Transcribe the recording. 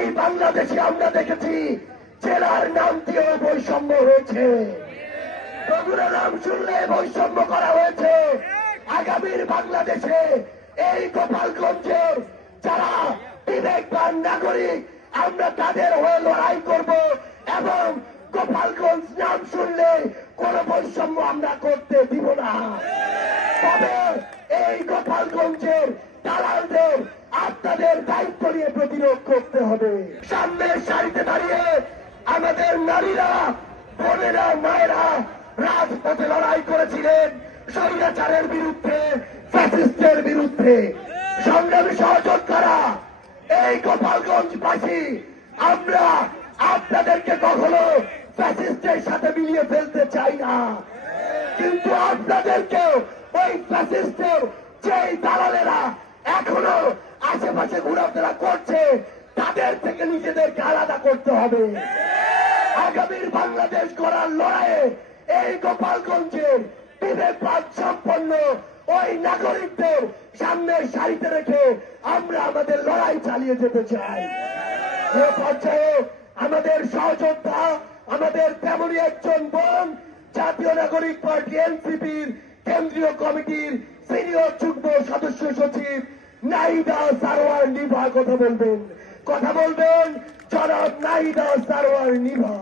এই বাংলাদেশে আমরা দেখেছি জেলার নাম দিয়েও বৈষম্য হয়েছে, বগুড়া নাম শুনলে বৈষম্য করা হয়েছে। আগামীর বাংলাদেশে এই গোপালগঞ্জের যারা বিবেকবান নাগরিক, আমরা তাদের হয়ে লড়াই করব এবং গোপালগঞ্জ নাম শুনলে কোন বৈষম্য আমরা করতে দিব না। তবে এই গোপালগঞ্জের দালালদের আপনাদের দায়িত্ব নিয়ে প্রতিরোধ করতে হবে। সামনের সারিতে দাঁড়িয়ে আমাদের নারীরা, বোনেরা, মায়েরা রাজপথে লড়াই করেছিলেন স্বৈরাচারের বিরুদ্ধে, ফ্যাসিস্টের বিরুদ্ধে। সংগ্রামী সহযোদ্ধারা, এই গোপালগঞ্জবাসী আমরা আপনাদেরকে কখনো ফ্যাসিস্টের সাথে মিলিয়ে ফেলতে চাই না, কিন্তু আপনাদেরকে ওই ফ্যাসিস্টের যেই দালালেরা এখনো আশেপাশে ঘোরাফেরা করছে তাদের থেকে নিজেদেরকে আলাদা করতে হবে। আগামীর বাংলাদেশ গড়ার লড়াইয়ে এই গোপালগঞ্জের বিবেকবাদ সম্পন্ন ওই নাগরিকদের সামনের সারিতে রেখে আমরা আমাদের লড়াই চালিয়ে যেতে চাই। এ পর্যায়ে আমাদের সহযোদ্ধা, আমাদের তেমনই একজন বোন জাতীয় নাগরিক পার্টি এনসিপির কেন্দ্রীয় কমিটির সিনিয়র যুগ্ম সদস্য সচিব নাহিদা সারোয়ার নিভা কথা বলবেন জনাব নাহিদা সারোয়ার নিভা।